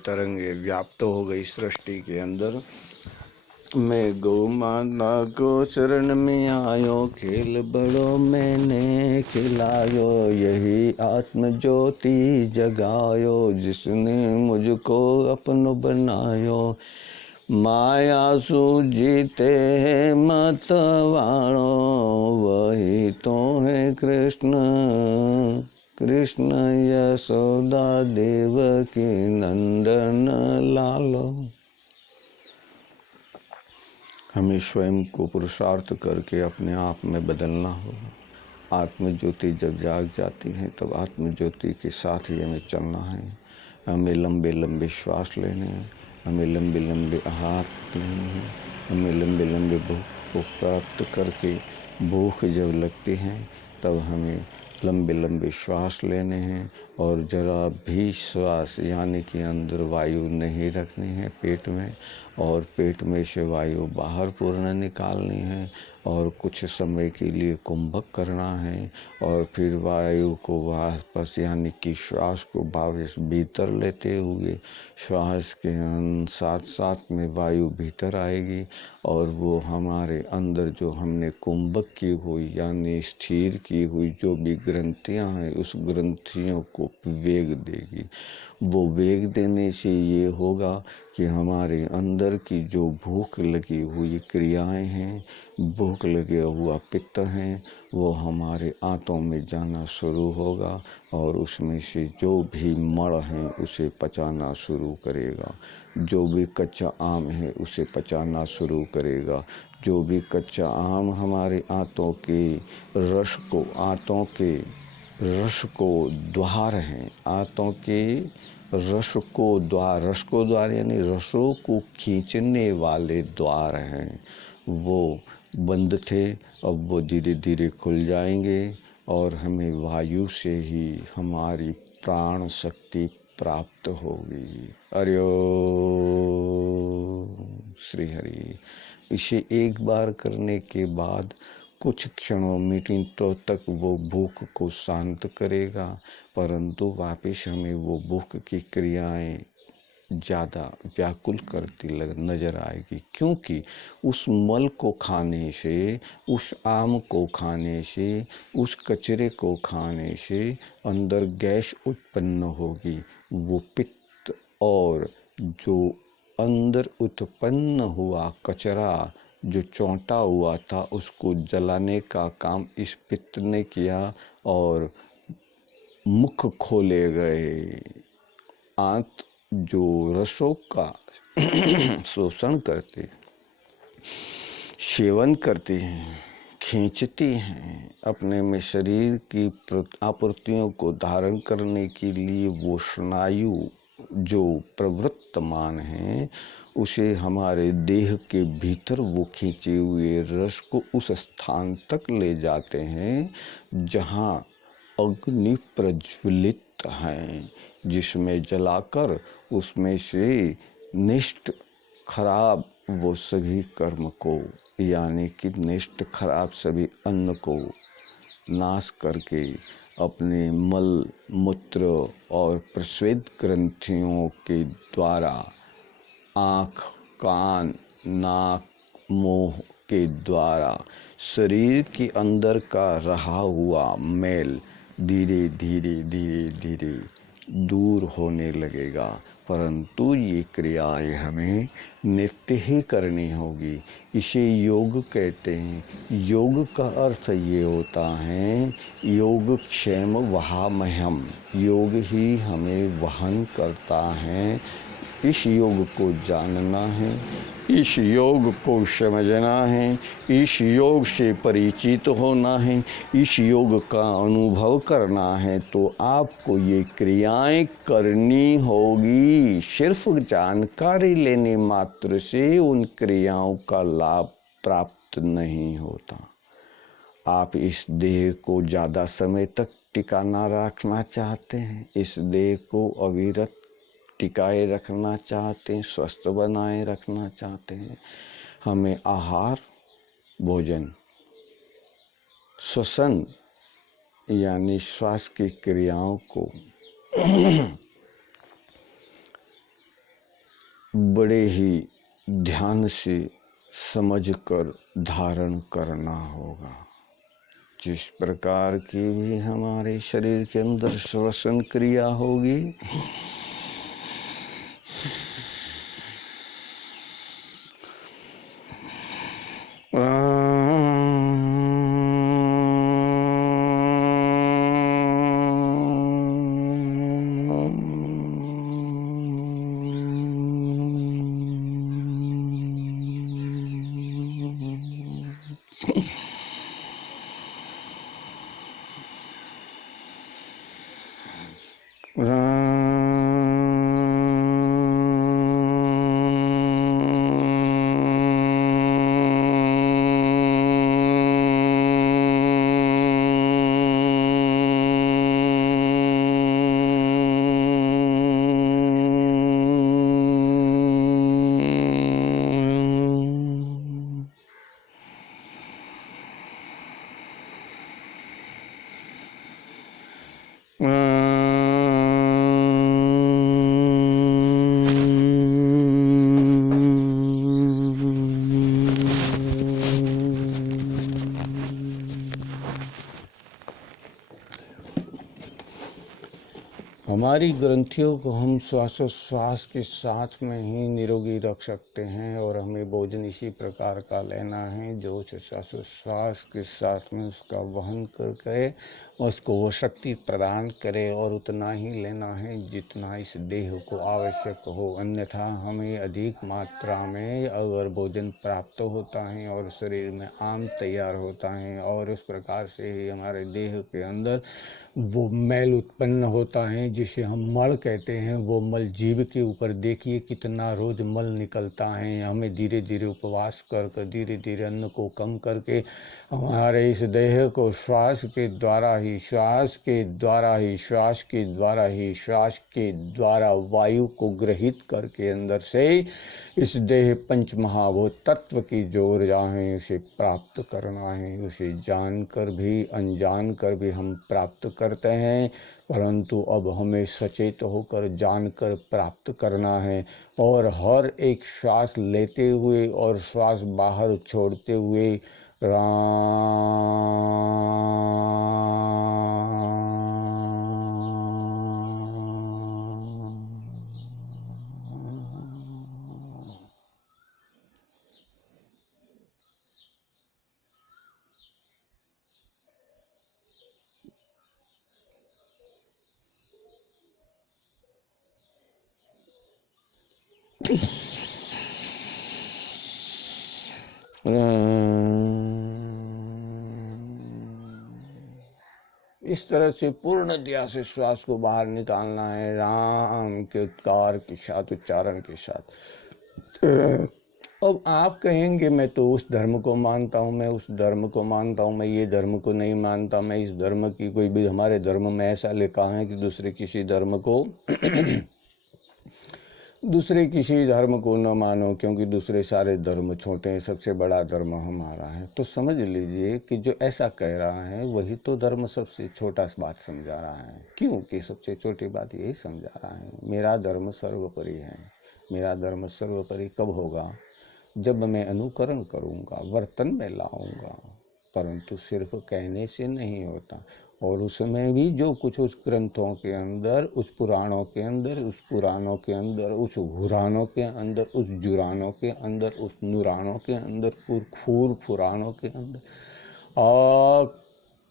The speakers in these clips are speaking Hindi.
तरंगे व्याप्त हो गई सृष्टि के अंदर। मैं गौ माता को शरण में आयो, खेल बड़ो मैंने खिलायो, यही आत्म ज्योति जगायो, जिसने मुझको अपनो बनायो। माया सूझीते मतवाणो, वही तो है कृष्ण, कृष्ण यशोदा देवकी नंदन लालो। हमें स्वयं को पुरुषार्थ करके अपने आप में बदलना होगा। आत्म ज्योति जब जाग जाती है तब आत्म ज्योति के साथ ही हमें चलना है। हमें लंबे लंबे श्वास लेने हैं, हमें लंबे लंबे आहार लेने हैं, हमें लंबे लंबे भूख को प्राप्त करके भूख जब लगती है तब हमें लंबे लंबे श्वास लेने हैं और जरा भी श्वास यानी कि अंदर वायु नहीं रखनी है पेट में, और पेट में से वायु बाहर पूर्ण निकालनी है और कुछ समय के लिए कुंभक करना है और फिर वायु को वापस यानी कि श्वास को वापस भीतर लेते हुए श्वास के साथ साथ में वायु भीतर आएगी और वो हमारे अंदर जो हमने कुंभक की हुई यानी स्थिर की हुई जो भी ग्रंथियां हैं उस ग्रंथियों को वेग देगी। वो वेग देने से ये होगा कि हमारे अंदर की जो भूख लगी हुई क्रियाएं हैं, भूख लगे हुआ पित्त हैं, वो हमारे आंतों में जाना शुरू होगा और उसमें से जो भी मड़ है उसे पचाना शुरू करेगा। जो भी कच्चा आम है उसे पचाना शुरू करेगा। जो भी कच्चा आम हमारे आंतों के रस को द्वार हैं, आंतों के रस को द्वार यानी रसों को खींचने वाले द्वार हैं, वो बंद थे, अब वो धीरे धीरे खुल जाएंगे और हमें वायु से ही हमारी प्राण शक्ति प्राप्त होगी। हरि ओम श्री हरि। इसे एक बार करने के बाद कुछ क्षणों मिनटों तक वो भूख को शांत करेगा, परंतु वापस हमें वो भूख की क्रियाएं ज़्यादा व्याकुल करती नजर आएगी, क्योंकि उस मल को खाने से, उस आम को खाने से, उस कचरे को खाने से अंदर गैस उत्पन्न होगी। वो पित्त और जो अंदर उत्पन्न हुआ कचरा जो चौंटा हुआ था उसको जलाने का काम इस पित्त ने किया और मुख खोले गए। आंत जो रसों का शोषण करते, सेवन करती हैं, खींचती हैं, अपने में शरीर की आपूर्तियों को धारण करने के लिए वो स्नायु जो प्रवृत्तमान है उसे हमारे देह के भीतर वो खींचे हुए रस को उस स्थान तक ले जाते हैं जहाँ अग्नि प्रज्वलित हैं, जिसमें जलाकर उसमें से निष्ठ खराब वो सभी कर्म को यानी कि निष्ठ खराब सभी अन्न को नाश करके अपने मल मूत्र और प्रस्वेद ग्रंथियों के द्वारा आँख, कान, नाक, मुंह के द्वारा शरीर के अंदर का रहा हुआ मैल धीरे धीरे दूर होने लगेगा। परंतु ये क्रियाएं हमें नित्य ही करनी होगी। इसे योग कहते हैं। योग का अर्थ ये होता है योग क्षेम वहामह्यम, योग ही हमें वहन करता है। इस योग को जानना है, इस योग को समझना है, इस योग से परिचित होना है, इस योग का अनुभव करना है, तो आपको ये क्रियाएं करनी होगी। सिर्फ जानकारी लेने मात्र से उन क्रियाओं का लाभ प्राप्त नहीं होता। आप इस देह को ज़्यादा समय तक टिकाना रखना चाहते हैं, इस देह को अविरत टिकाए रखना चाहते हैं, स्वस्थ बनाए रखना चाहते हैं, हमें आहार, भोजन, श्वसन यानी श्वास की क्रियाओं को बड़े ही ध्यान से समझकर धारण करना होगा। जिस प्रकार की भी हमारे शरीर के अंदर श्वसन क्रिया होगी, हमारी ग्रंथियों को हम श्वासोश्वास के साथ में ही निरोगी रख सकते हैं और हमें भोजन इसी प्रकार का लेना है जो उस श्वासोश्वास के साथ में उसका वहन करके उसको वो शक्ति प्रदान करे और उतना ही लेना है जितना इस देह को आवश्यक हो। अन्यथा हमें अधिक मात्रा में अगर भोजन प्राप्त होता है और शरीर में आम तैयार होता है और उस प्रकार से ही हमारे देह के अंदर वो मैल उत्पन्न होता है जिसे हम मल कहते हैं। वो मल जीभ के ऊपर देखिए कितना रोज मल निकलता है। हमें धीरे धीरे उपवास कर धीरे धीरे अन्न को कम करके हमारे इस देह को श्वास के द्वारा ही श्वास के द्वारा वायु को ग्रहित करके अंदर से इस देह पंच महाभूत तत्व की जो ऊर्जा है उसे प्राप्त करना है। उसे जानकर भी अनजान कर भी हम प्राप्त करते हैं, परंतु अब हमें सचेत होकर जानकर प्राप्त करना है। और हर एक श्वास लेते हुए और श्वास बाहर छोड़ते हुए इस तरह से पूर्ण दिया से श्वास को बाहर निकालना है, राम के उद्गार के साथ, उच्चारण के साथ। अब आप कहेंगे मैं तो उस धर्म को मानता हूँ, मैं उस धर्म को मानता हूँ, मैं ये धर्म को नहीं मानता, मैं इस धर्म की कोई भी, हमारे धर्म में ऐसा लिखा है कि दूसरे किसी धर्म को न मानो क्योंकि दूसरे सारे धर्म छोटे हैं, सबसे बड़ा धर्म हमारा है। तो समझ लीजिए कि जो ऐसा कह रहा है वही तो धर्म सबसे छोटा बात समझा रहा है। क्योंकि सबसे छोटी बात यही समझा रहा है, मेरा धर्म सर्वोपरि है। मेरा धर्म सर्वोपरि कब होगा? जब मैं अनुकरण करूँगा, वर्तन में लाऊंगा, परंतु सिर्फ कहने से नहीं होता। और उसमें भी जो कुछ उस ग्रंथों के अंदर, उस पुराणों के अंदर, उस पुराणों के अंदर, उस हुरानों के अंदर, उस जुरानों के अंदर, उस नुरानों के अंदर, खूर फुरानों के अंदर और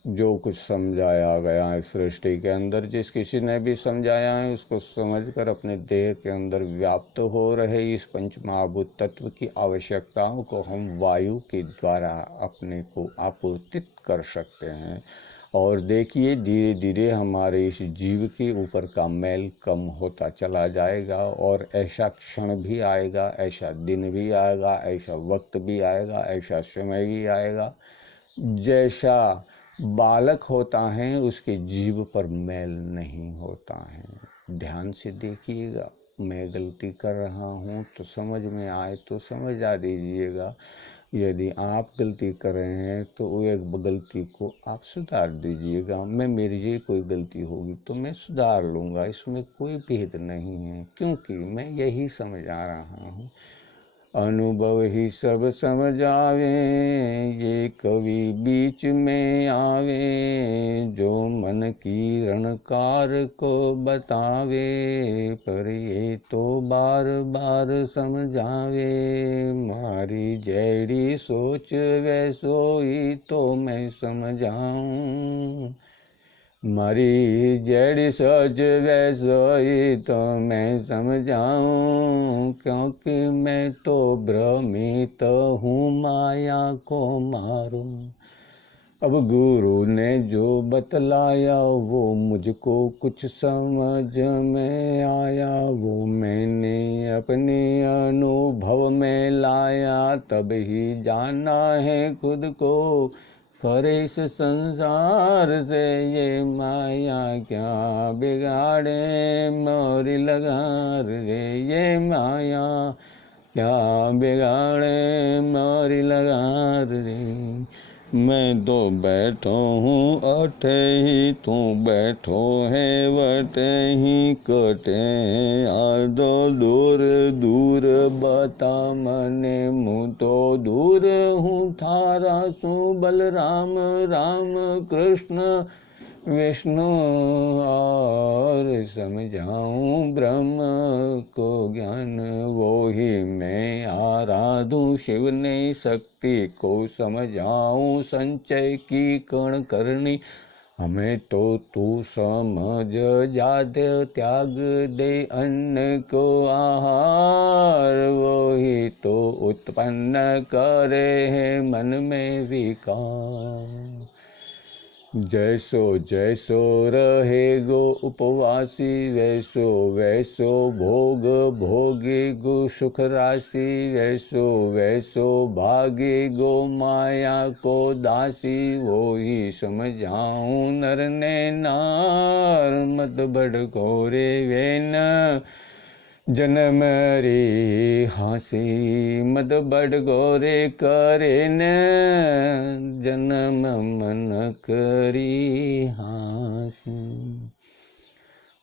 जो कुछ समझाया गया है सृष्टि के अंदर, जिस किसी ने भी समझाया है उसको समझकर अपने देह के अंदर व्याप्त हो रहे इस पंच महाभूत तत्व की आवश्यकताओं को हम वायु के द्वारा अपने को आपूर्तित कर सकते हैं। और देखिए धीरे धीरे हमारे इस जीव के ऊपर का मैल कम होता चला जाएगा और ऐसा क्षण भी आएगा, ऐसा दिन भी आएगा, ऐसा वक्त भी आएगा, ऐसा समय भी आएगा जैसा बालक होता है उसके जीभ पर मैल नहीं होता है। ध्यान से देखिएगा, मैं गलती कर रहा हूँ तो समझ में आए तो समझा दीजिएगा, यदि आप गलती कर रहे हैं तो वो एक गलती को आप सुधार दीजिएगा। मैं मेरी ये कोई गलती होगी तो मैं सुधार लूँगा, इसमें कोई भेद नहीं है, क्योंकि मैं यही समझ आ रहा हूँ। अनुभव ही सब समझावे, ये कवि बीच में आवे, जो मन की रणकार को बतावे, पर ये तो बार बार समझावे। मारी जैड़ी सोच वैसोई तो मैं समझाऊं, मारी जैड़ी सोच वैसोई तो मैं समझाऊं, क्योंकि मैं तो भ्रमित हूँ माया को मारूं। अब गुरु ने जो बतलाया वो मुझको कुछ समझ में आया, वो मैंने अपने अनुभव में लाया, तब ही जाना है खुद को। करे इस संसार से ये माया क्या बिगाड़े मोरी लगार रे, ये माया क्या बिगाड़े मोरी लगार रे। मैं तो बैठो हूँ अठे ही, तू बैठो है वटे ही, कटे आदो दूर दूर बता मने, मुँह तो दूर हूँ थारा सु, बलराम राम कृष्ण विष्णु और समझाऊं ब्रह्म को ज्ञान, वो ही मैं आराधूं शिव ने शक्ति को समझाऊं, संचय की कण करनी हमें तो तू समझ जा दे, त्याग दे अन्न को आहार, वो ही तो उत्पन्न करे है मन में विकार। जैसो जैसो रहे गो उपवासी, वैसो वैसो भोग भोगे गो सुख राशि, वैसो वैसो भागे गो माया को दासी, वो ही समझाऊं नर ने नार, मत भड़को रे वेन जन्म रे हासी, मद बड़ गोरे करे न जन्म मन करी हासी।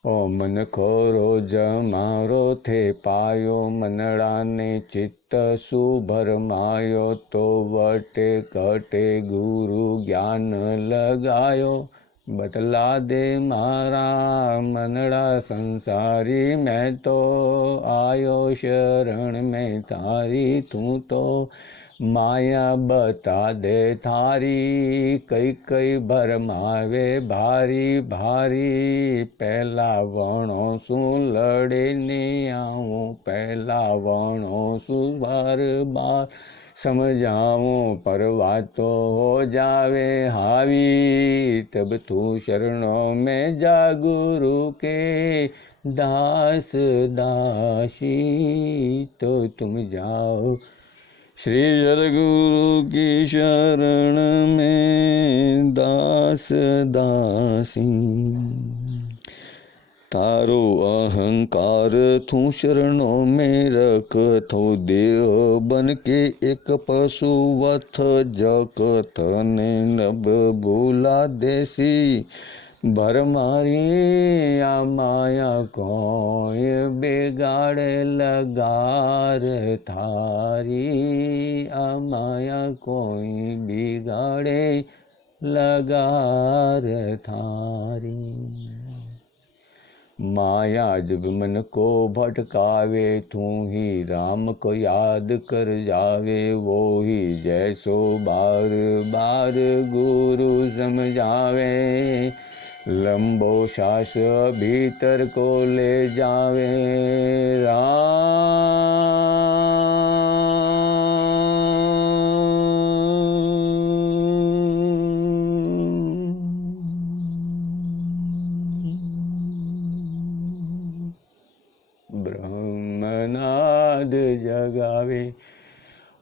ओ मन खोरो जमारो थे पायो, मनड़ा ने चित्त सुभर मायो, तो वटे कटे गुरु ज्ञान लगायो, बतला दे मारा मनड़ा संसारी, मैं तो आयो शरण में थारी, तू तो माया बता दे थारी, कई कई भरमावे भारी भारी, पहला वणो सु लड़े ने आऊं, पहला वणो सु बार बार समझाऊं, पर तो हो जावे हावी, तब तू शरणों में जा गुरु के दास दासी, तो तुम जाओ श्री सद्गुरु की शरण में दास दासी। तारो अहंकार थू शरणों में रख, थो देह बन के एक पशु वथ, जगत ने नब भूला देसी, भर मारी आ माया को बिगाड़ लगार थारी, आ माया कोई बिगाड़े लगार थारी। माया जब मन को भटकावे, तू ही राम को याद कर जावे, वो ही जैसो बार बार गुरु समझावे, लंबो सांस भीतर को ले जावे ब्रह्मनाद जगावे।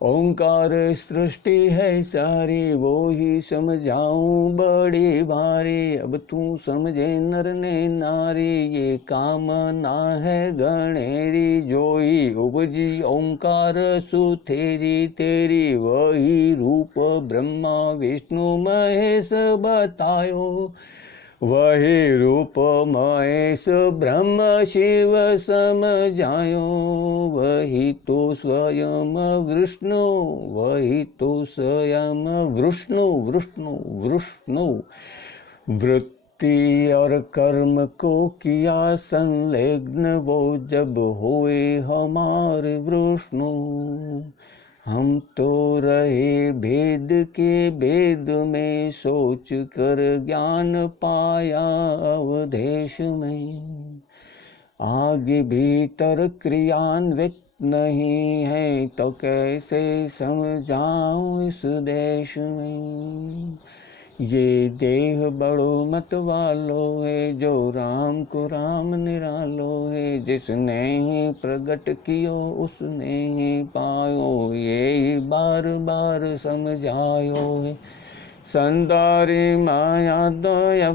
ओंकार सृष्टि है सारी, वो ही समझाऊं बड़े भारी। अब तू समझे नर ने नारी, ये कामना है गणेरी। जोई उपजी ओंकार सुथेरी तेरी, वही रूप ब्रह्मा विष्णु महेश बतायो। वही रूप महेश ब्रह्म शिव समझायो। वही तो स्वयं विष्णु, वही तो स्वयं विष्णु विष्णु विष्णु। वृत्ति और कर्म को किया संलग्न, वो जब हुए हमारे विष्णु। हम तो रहे भेद के भेद में, सोच कर ज्ञान पाया अवधेश में। आगे भीतर क्रियान्वित नहीं है, तो कैसे समझाऊं इस देश में। ये देह बड़ो मत वालो है, जो राम को राम निरालो है। जिसने ही प्रगट कियो उसने ही पायो, ये बार बार समझायो है। संदारी माया दया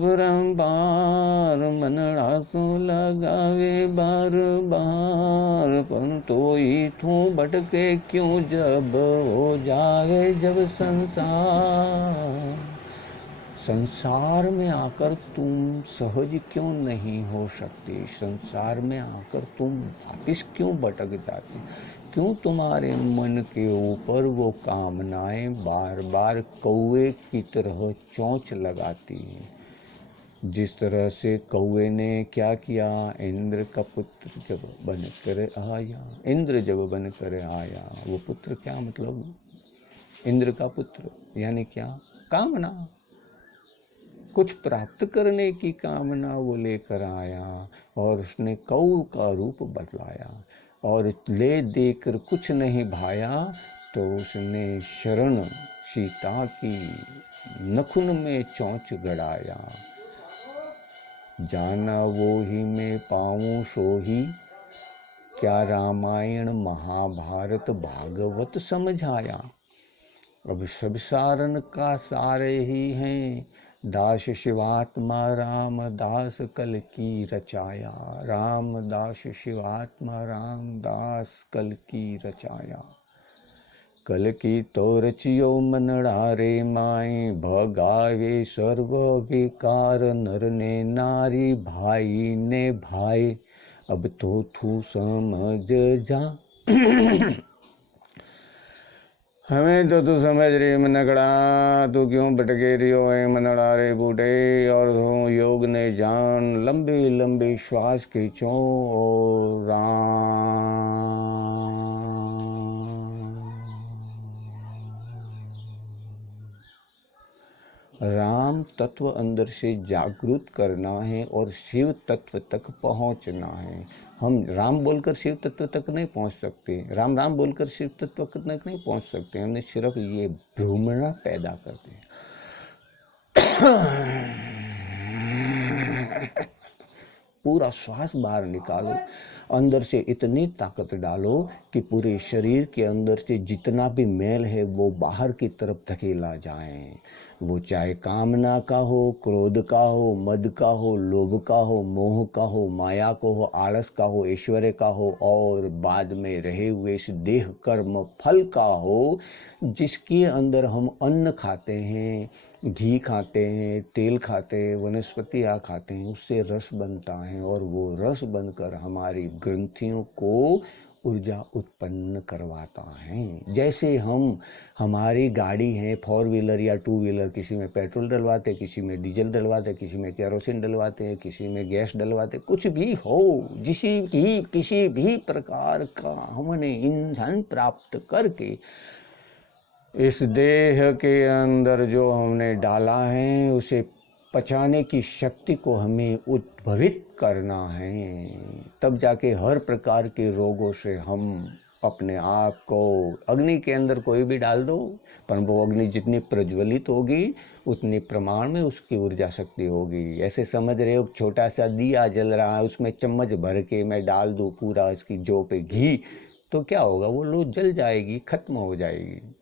बार, मनड़ा सो लगावे बार बार। पर तो ही थू भटके क्यों, जब हो जाए जब संसार में आकर तुम सहज क्यों नहीं हो सकते। संसार में आकर तुम वापिस क्यों भटक जाते। क्यों तुम्हारे मन के ऊपर वो कामनाएं बार बार कौवे की तरह चोंच लगाती हैं। जिस तरह से कौवे ने क्या किया, इंद्र का पुत्र जब बनकर आया। इंद्र जब बनकर आया, वो पुत्र क्या मतलब, इंद्र का पुत्र यानी क्या, कामना, कुछ प्राप्त करने की कामना वो लेकर आया। और उसने कौ का रूप बदलाया, और ले देकर कुछ नहीं भाया, तो उसने शरण सीता की नखुन में चोंच गड़ाया। जाना वो ही मैं पाऊं सो ही, क्या रामायण महाभारत भागवत समझाया। अब सब सारन का सारे ही हैं, दास शिवात्मा राम दास कल की रचाया। राम दास शिवात्मा राम दास कल की रचाया। कल की तो रचियो मनड़ा रे माई, भगावे सर्व विकार नर ने नारी। भाई ने भाई अब तो तू समझ जा। हमें तो तू समझ रे मनगड़ा, तू क्यों भटके रियो है मनड़ा रे बूढ़े। और तू योग ने जान, लंबे लंबे श्वास खींचो और राम तत्व अंदर से जागृत करना है और शिव तत्व तक पहुंचना है। हम राम बोलकर शिव तत्व तक नहीं पहुंच सकते, राम राम बोलकर शिव तत्व तक नहीं पहुंच सकते। हमने सिर्फ ये भ्रूमणा पैदा करते हैं। पूरा श्वास बाहर निकालो, अंदर से इतनी ताकत डालो कि पूरे शरीर के अंदर से जितना भी मैल है वो बाहर की तरफ धकेला जाए। वो चाहे कामना का हो, क्रोध का हो, मद का हो, लोभ का हो, मोह का हो, माया को हो, आलस का हो, ऐश्वर्य का हो, और बाद में रहे हुए इस देह कर्म फल का हो, जिसके अंदर हम अन्न खाते हैं, घी खाते हैं, तेल खाते हैं, वनस्पतियाँ खाते हैं, उससे रस बनता है और वो रस बनकर हमारी ग्रंथियों को ऊर्जा उत्पन्न करवाता है। जैसे हमारी गाड़ी है 4 व्हीलर या 2 व्हीलर, किसी में पेट्रोल डलवाते, किसी में डीजल डलवाते, किसी में केरोसिन डलवाते हैं, किसी में गैस डलवाते, कुछ भी हो, किसी भी प्रकार का हमने ईंधन प्राप्त करके इस देह के अंदर जो हमने डाला है, उसे पचाने की शक्ति को हमें उद्भवित करना है। तब जाके हर प्रकार के रोगों से हम अपने आप को, अग्नि के अंदर कोई भी डाल दो, पर वो अग्नि जितनी प्रज्वलित होगी उतनी प्रमाण में उसकी ऊर्जा शक्ति होगी। ऐसे समझ रहे हो, छोटा सा दिया जल रहा है, उसमें चम्मच भर के मैं डाल दूँ पूरा इसकी जो पे घी, तो क्या होगा, वो लो जल जाएगी, खत्म हो जाएगी।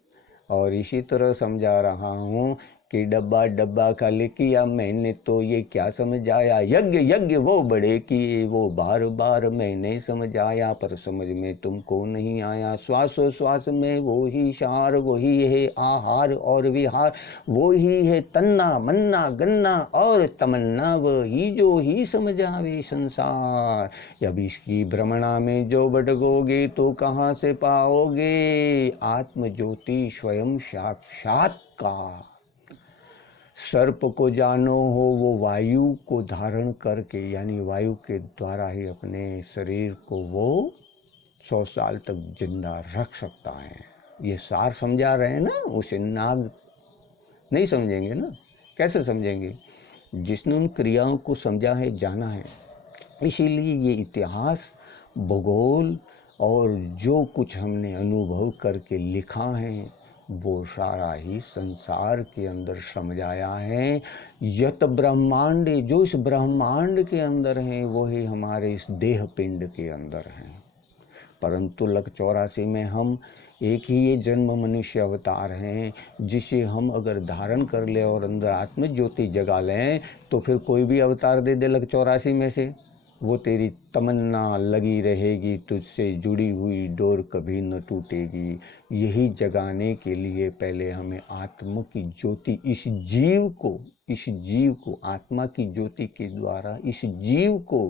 और इसी तरह समझा रहा हूँ कि डब्बा डब्बा खाली किया मैंने तो ये क्या समझ आया, यज्ञ यज्ञ वो बड़े किए वो बार बार मैंने समझ आया, पर समझ में तुमको नहीं आया। श्वासो श्वास में वो ही सार, वही है आहार और विहार, वो ही है तन्ना मन्ना गन्ना और तमन्ना, वही जो ही समझ आवे संसार। अब इसकी भ्रमणा में जो भटकोगे तो कहाँ से पाओगे आत्म ज्योति स्वयं साक्षात्कार। सर्प को जानो हो वो वायु को धारण करके, यानी वायु के द्वारा ही अपने शरीर को वो 100 साल तक जिंदा रख सकता है। ये सार समझा रहे हैं ना, उसे नाग नहीं समझेंगे ना, कैसे समझेंगे जिसने उन क्रियाओं को समझा है, जाना है। इसीलिए ये इतिहास, भूगोल और जो कुछ हमने अनुभव करके लिखा है वो सारा ही संसार के अंदर समझाया है। यत ब्रह्मांड, जो इस ब्रह्मांड के अंदर है वो ही हमारे इस देह पिंड के अंदर है। परंतु लक 84 में हम एक ही ये जन्म मनुष्य अवतार हैं, जिसे हम अगर धारण कर ले और अंदर आत्म ज्योति जगा लें तो फिर कोई भी अवतार दे दे लक 84 में से, वो तेरी तमन्ना लगी रहेगी, तुझसे जुड़ी हुई डोर कभी न टूटेगी। यही जगाने के लिए पहले हमें आत्मा की ज्योति, इस जीव को आत्मा की ज्योति के द्वारा इस जीव को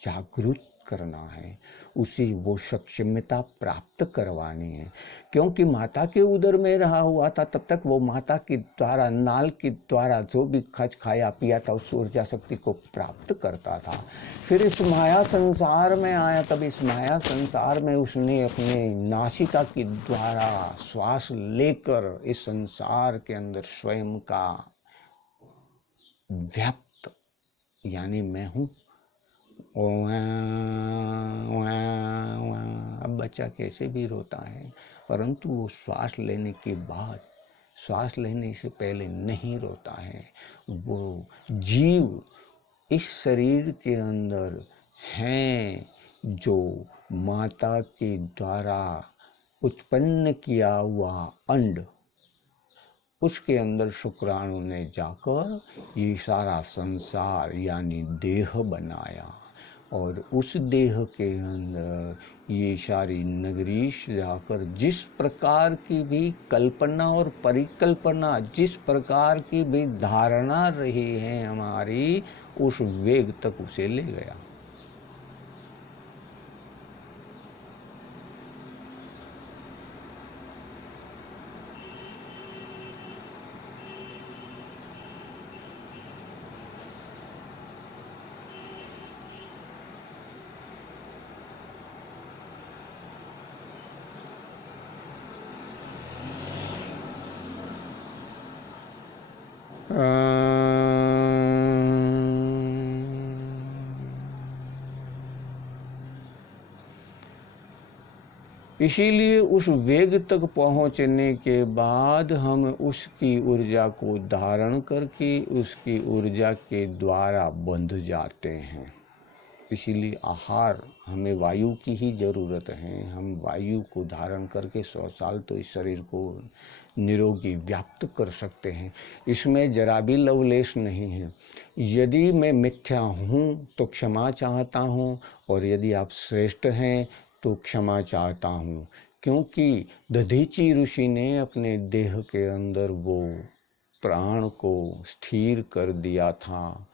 जागरूक करना है, उसे वो सक्षमता प्राप्त करवानी है। क्योंकि माता के उदर में रहा हुआ था तब तक वो माता के द्वारा, नाल के द्वारा जो भी खाया पिया था उस ऊर्जा शक्ति को प्राप्त करता था। फिर इस माया संसार में आया, तब इस माया संसार में उसने अपने नासिका के द्वारा श्वास लेकर इस संसार के अंदर स्वयं का व्याप्त, यानी मैं हूँ। अब बच्चा कैसे भी रोता है, परंतु वो श्वास लेने के बाद, श्वास लेने से पहले नहीं रोता है। वो जीव इस शरीर के अंदर हैं जो माता के द्वारा उत्पन्न किया हुआ अंड, उसके अंदर शुक्राणु ने जाकर ये सारा संसार यानी देह बनाया, और उस देह के अंदर ये सारी नगरीश जाकर जिस प्रकार की भी कल्पना और परिकल्पना, जिस प्रकार की भी धारणा रही है हमारी, उस वेग तक उसे ले गया। इसीलिए उस वेग तक पहुंचने के बाद हम उसकी ऊर्जा को धारण करके उसकी ऊर्जा के द्वारा बंध जाते हैं। इसीलिए आहार, हमें वायु की ही ज़रूरत है। हम वायु को धारण करके 100 साल तो इस शरीर को निरोगी व्याप्त कर सकते हैं। इसमें जरा भी लवलेश नहीं है। यदि मैं मिथ्या हूँ तो क्षमा चाहता हूँ, और यदि आप श्रेष्ठ हैं तो क्षमा चाहता हूँ। क्योंकि दधीची ऋषि ने अपने देह के अंदर वो प्राण को स्थिर कर दिया था,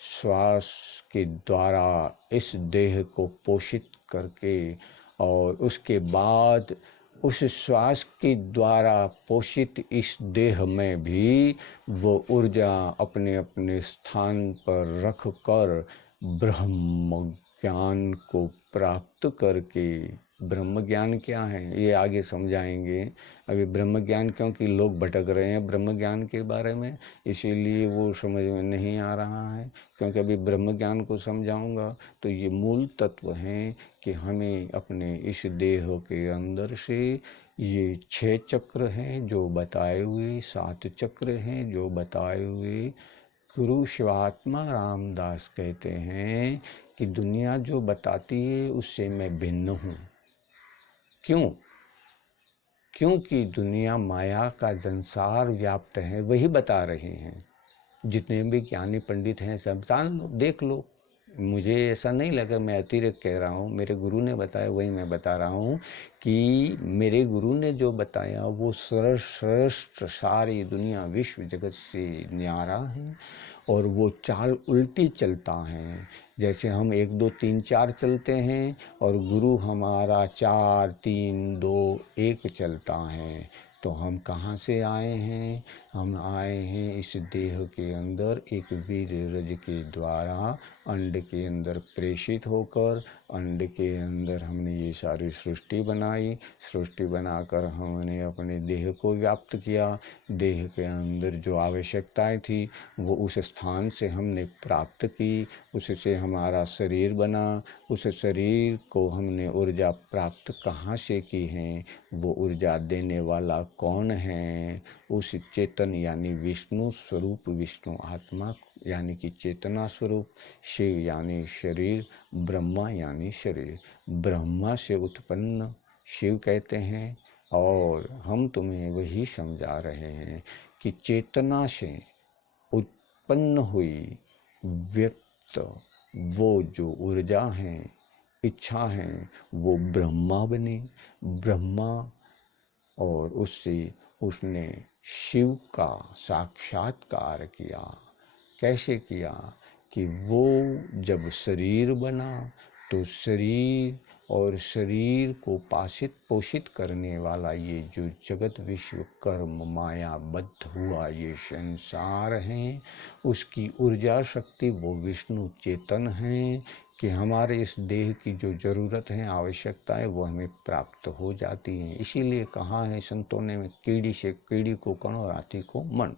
श्वास के द्वारा इस देह को पोषित करके, और उसके बाद उस श्वास के द्वारा पोषित इस देह में भी वो ऊर्जा अपने अपने स्थान पर रख कर ब्रह्म ज्ञान को प्राप्त करके, ब्रह्म ज्ञान क्या है ये आगे समझाएंगे। अभी ब्रह्म ज्ञान, क्योंकि लोग भटक रहे हैं ब्रह्म ज्ञान के बारे में, इसीलिए वो समझ में नहीं आ रहा है। क्योंकि अभी ब्रह्म ज्ञान को समझाऊंगा तो ये मूल तत्व हैं कि हमें अपने इस देह के अंदर से ये 6 चक्र हैं जो बताए हुए, 7 चक्र हैं जो बताए हुए। गुरु शिवात्मा रामदास कहते हैं कि दुनिया जो बताती है उससे मैं भिन्न हूँ। क्यों? क्योंकि दुनिया माया का संसार व्याप्त है, वही बता रहे हैं। जितने भी ज्ञानी पंडित हैं सब जान लो, देख लो। मुझे ऐसा नहीं लगा मैं अतिरिक्त कह रहा हूँ, मेरे गुरु ने बताया वही मैं बता रहा हूँ कि मेरे गुरु ने जो बताया वो श्रेष्ठ सारी दुनिया विश्व जगत से न्यारा है। और वो चाल उल्टी चलता है, जैसे हम 1 2 3 4 चलते हैं और गुरु हमारा 4 3 2 1 चलता है। तो हम कहाँ से आए हैं? हम आए हैं इस देह के अंदर एक वीर रज के द्वारा अंड के अंदर प्रेषित होकर। अंड के अंदर हमने ये सारी सृष्टि बनाई, सृष्टि बनाकर हमने अपने देह को व्याप्त किया। देह के अंदर जो आवश्यकताएं थी वो उस स्थान से हमने प्राप्त की, उससे हमारा शरीर बना। उस शरीर को हमने ऊर्जा प्राप्त कहाँ से की है? वो ऊर्जा देने वाला कौन है? उस चेतन यानी विष्णु स्वरूप, विष्णु आत्मा यानी कि चेतना स्वरूप, शिव यानी शरीर, ब्रह्मा यानी शरीर। ब्रह्मा से उत्पन्न शिव कहते हैं। और हम तुम्हें वही समझा रहे हैं कि चेतना से उत्पन्न हुई व्यक्त वो जो ऊर्जा है, इच्छा है, वो ब्रह्मा बने। ब्रह्मा और उससे उसने शिव का साक्षात्कार किया। कैसे किया? कि वो जब शरीर बना तो शरीर और शरीर को पाशित पोषित करने वाला ये जो जगत विश्व कर्म माया बद्ध हुआ ये संसार है, उसकी ऊर्जा शक्ति वो विष्णु चेतन है कि हमारे इस देह की जो ज़रूरत है, आवश्यकता है, वो हमें प्राप्त हो जाती है। इसीलिए कहा है संतों ने, कीड़ी से कीड़ी को कण और हाथी को मन।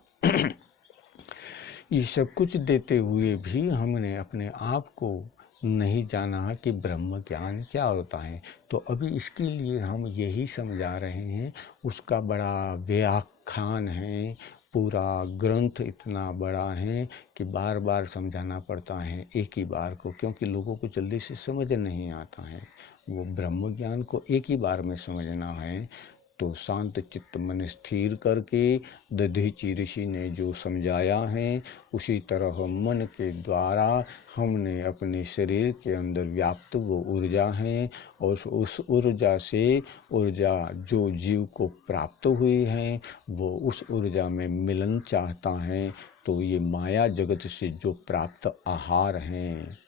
ये सब कुछ देते हुए भी हमने अपने आप को नहीं जाना कि ब्रह्म ज्ञान क्या होता है। तो अभी इसके लिए हम यही समझा रहे हैं। उसका बड़ा व्याख्यान है, पूरा ग्रंथ इतना बड़ा है कि बार बार समझाना पड़ता है एक ही बार को, क्योंकि लोगों को जल्दी से समझ नहीं आता है। वो ब्रह्म ज्ञान को एक ही बार में समझना है। तो शांत चित्त मन स्थिर करके दधीचि ऋषि ने जो समझाया है, उसी तरह मन के द्वारा हमने अपने शरीर के अंदर व्याप्त वो ऊर्जा है, और उस ऊर्जा से ऊर्जा जो जीव को प्राप्त हुई है वो उस ऊर्जा में मिलन चाहता है। तो ये माया जगत से जो प्राप्त आहार हैं,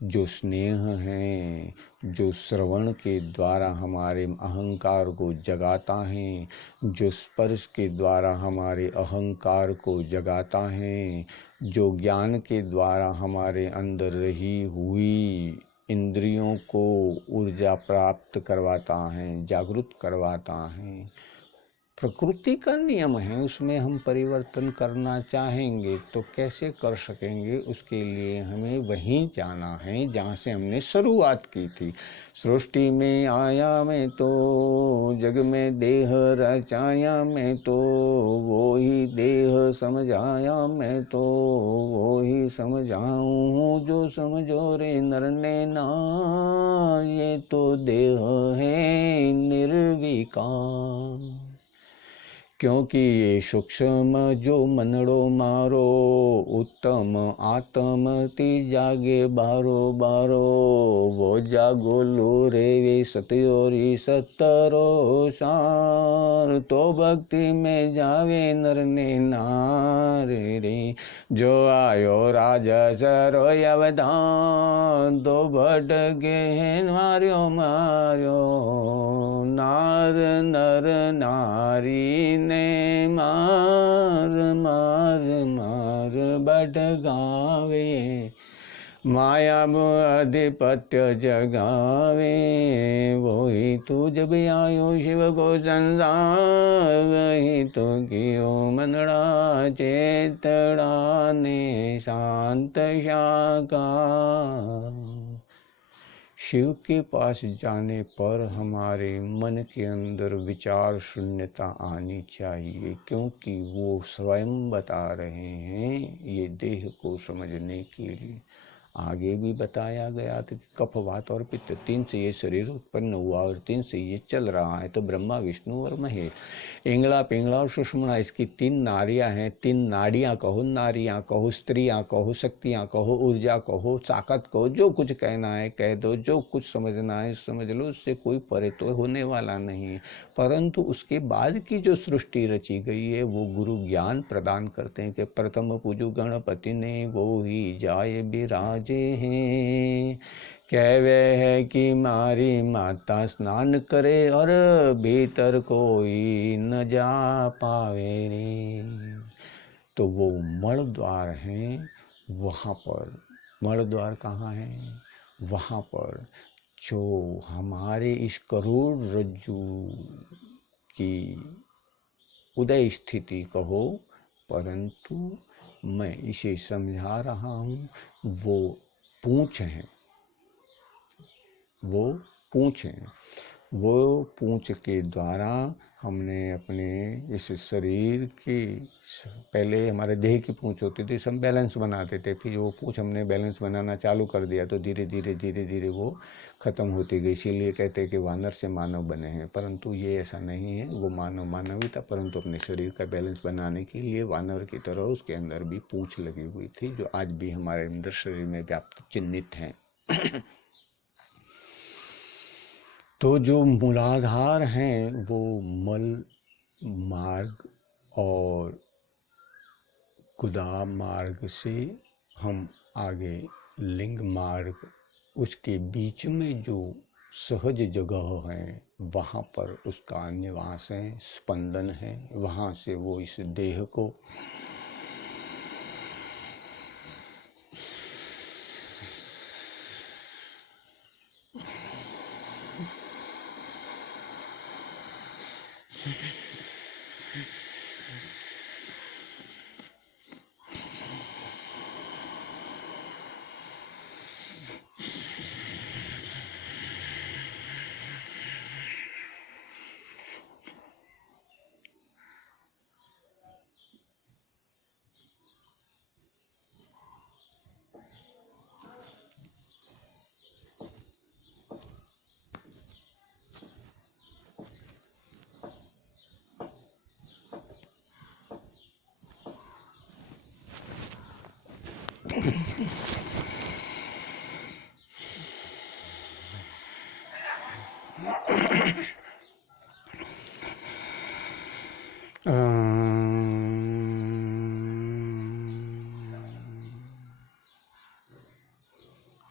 जो स्नेह है, जो श्रवण के द्वारा हमारे अहंकार को जगाता है, जो स्पर्श के द्वारा हमारे अहंकार को जगाता है, जो ज्ञान के द्वारा हमारे अंदर रही हुई इंद्रियों को ऊर्जा प्राप्त करवाता है, जागृत करवाता है, प्रकृति का नियम है, उसमें हम परिवर्तन करना चाहेंगे तो कैसे कर सकेंगे? उसके लिए हमें वहीं जाना है जहाँ से हमने शुरुआत की थी। सृष्टि में आया मैं तो जग में देह रचाया मैं तो, वो ही देह समझाया मैं तो, वो ही समझाऊँ जो समझो रे नर ने नार, ये तो देह है निर्विकार। क्योंकि ये सूक्ष्म जो मनड़ो मारो, उत्तम आत्म ती जागे बारो बारो, वो जागो लो रे वे सत्योरी सत्तरो सार, तो भक्ति में जावे नर ने नार रे। जो आयो राजस रो अवधान, तो भटके मार्यो मार्यो, नार नर नारी ने मार मार मार भटकावे, माया अधिपत्य जगावे। वही तू जब आयो शिव को संसार, वही तो कियो मनड़ा चेतड़ा ने शांत शाका। शिव के पास जाने पर हमारे मन के अंदर विचार शून्यता आनी चाहिए, क्योंकि वो स्वयं बता रहे हैं ये देह को समझने के लिए। आगे भी बताया गया था कि कफ, वात और पित्त, तीन से ये शरीर उत्पन्न हुआ और तीन से ये चल रहा है। तो ब्रह्मा, विष्णु और महेश, इंगला, पिंगला और सुषुम्ना, इसकी तीन नाड़ियां हैं। तीन नाड़ियां कहो, नारियां कहो, स्त्रियां कहो, शक्तियां कहो, ऊर्जा कहो, ताकत कहो, जो कुछ कहना है कह दो, जो कुछ समझना है समझ लो, उससे कोई परे तो होने वाला नहीं। परंतु उसके बाद की जो सृष्टि रची गई है वो गुरु ज्ञान प्रदान करते हैं कि प्रथम पूजु गणपति ने वो ही जाए विराजे हैं। कहवे है कि मारी माता स्नान करे और भीतर कोई न जा पावे रे। तो वो मण द्वार हैं, वहाँ पर मण द्वार कहाँ है? वहाँ पर जो हमारे इस करोड़ रज्जु की उदय स्थिति कहो, परंतु मैं इसे समझा रहा हूँ, वो पूंछ है, वो पूंछ है। वो पूंछ के द्वारा हमने अपने इस शरीर की, पहले हमारे देह की पूंछ होती थी, हम बैलेंस बनाते थे, फिर वो पूंछ हमने बैलेंस बनाना चालू कर दिया तो धीरे धीरे वो ख़त्म होती गई। इसीलिए कहते हैं कि वानर से मानव बने हैं, परंतु ये ऐसा नहीं है। वो मानव ही था, परंतु अपने शरीर का बैलेंस बनाने के लिए वानर की तरह उसके अंदर भी पूंछ लगी हुई थी, जो आज भी हमारे अंदर शरीर में व्याप्त चिन्हित हैं। तो जो मूलाधार हैं वो मल मार्ग और गुदा मार्ग से हम आगे लिंग मार्ग, उसके बीच में जो सहज जगह है वहाँ पर उसका निवास है, स्पंदन है। वहाँ से वो इस देह को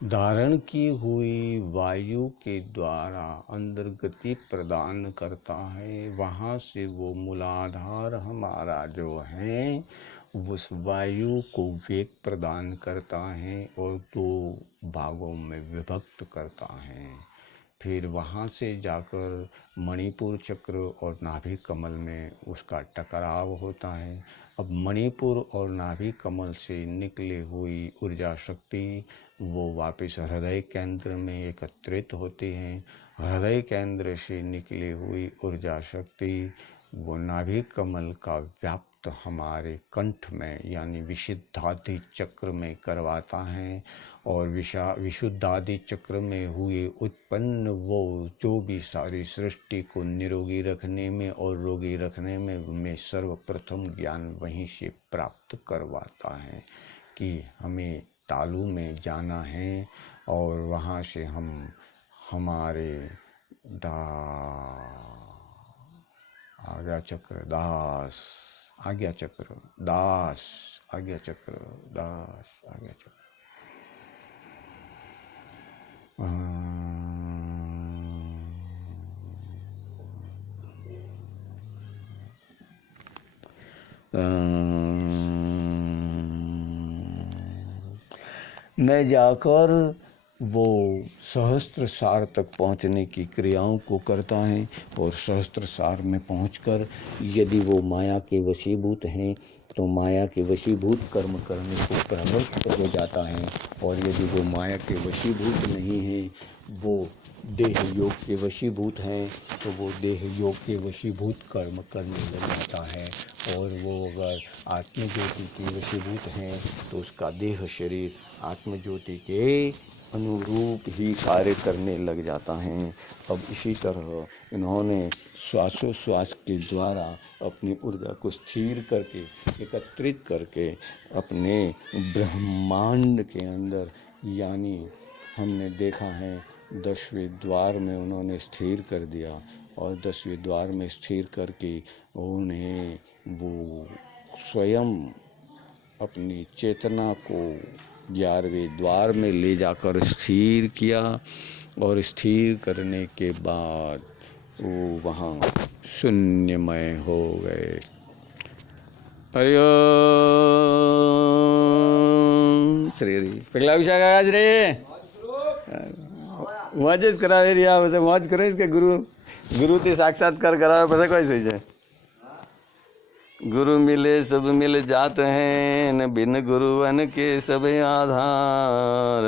धारण की हुई वायु के द्वारा अंदर गति प्रदान करता है। वहाँ से वो मूलाधार हमारा जो है उस वायु को वेग प्रदान करता है और दो भागों में विभक्त करता है। फिर वहाँ से जाकर मणिपुर चक्र और नाभि कमल में उसका टकराव होता है। अब मणिपुर और नाभि कमल से निकली हुई ऊर्जा शक्ति वो वापस हृदय केंद्र में एकत्रित होती हैं। हृदय केंद्र से निकली हुई ऊर्जा शक्ति वो नाभि कमल का व्याप्त हमारे कंठ में यानी विशुद्धादि चक्र में करवाता है और विशुद्धादि चक्र में हुए उत्पन्न वो जो भी सारी सृष्टि को निरोगी रखने में और रोगी रखने में सर्वप्रथम ज्ञान वहीं से प्राप्त करवाता है कि हमें तालु में जाना है और वहाँ से हम हमारे आज्ञा चक्र दास, आज्ञा चक्र दास, आज्ञा चक्र दास, आज्ञा चक्र मैं जाकर वो सहस्त्र सार तक पहुंचने की क्रियाओं को करता है, और सहस्त्र सार में पहुंचकर यदि वो माया के वशीभूत हैं तो माया के वशीभूत कर्म करने को प्रवृत्त हो जाता है, और यदि वो माया के वशीभूत नहीं है, वो देह योग के वशीभूत हैं, तो वो देह योग के वशीभूत कर्म करने लग जाता है। और वो अगर आत्मज्योति के वशीभूत हैं तो उसका देह शरीर आत्मज्योति के अनुरूप ही कार्य करने लग जाता है। अब इसी तरह इन्होंने श्वासोश्वास के द्वारा अपनी ऊर्जा को स्थिर करके, एकत्रित करके अपने ब्रह्मांड के अंदर, यानी हमने देखा है 10वें द्वार में उन्होंने स्थिर कर दिया, और 10वें द्वार में स्थिर करके उन्हें वो स्वयं अपनी चेतना को 11वें द्वार में ले जाकर स्थिर किया, और स्थिर करने के बाद वो वहाँ शून्यमय हो गए। हरि ओम श्री हरि। पिघला विशाख आज रे मौज करावे रिया, मौज करो इसके गुरु ते साक्षात्कार करावे, पता कोई सही है। गुरु मिले सब मिल जाते हैं, न बिन गुरुवन के सब आधार।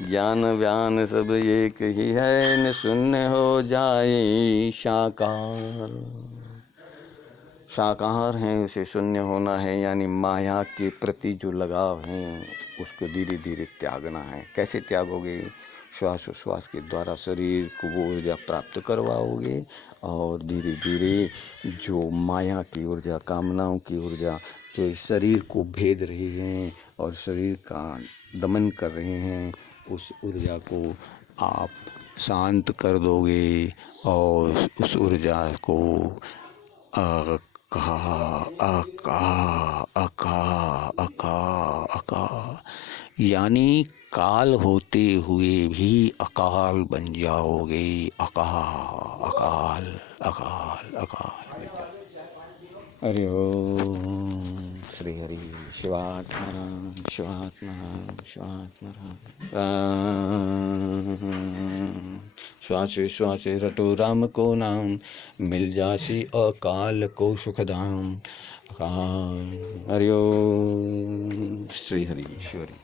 ज्ञान व्यान सब एक ही है, न शून्य हो जाए साकार। साकार हैं उसे शून्य होना है, यानी माया के प्रति जो लगाव है उसको धीरे धीरे त्यागना है। कैसे त्यागोगे? श्वासोश्वास के द्वारा शरीर को वो ऊर्जा प्राप्त करवाओगे, और धीरे धीरे जो माया की ऊर्जा, कामनाओं की ऊर्जा जो इस शरीर को भेद रही हैं और शरीर का दमन कर रहे हैं, उस ऊर्जा को आप शांत कर दोगे, और उस ऊर्जा को अका अका अका अका अका, यानी काल होते हुए भी अकाल बन जाओगे। अकाल अकाल अकाल। हरि ओम श्री हरि। शिवात्मा शिवात्मा शिवात्मा। श्वासे श्वासे रटो राम को नाम, मिल जासी अकाल को सुखधाम। हरि ओम श्री हरि ईश्वरी।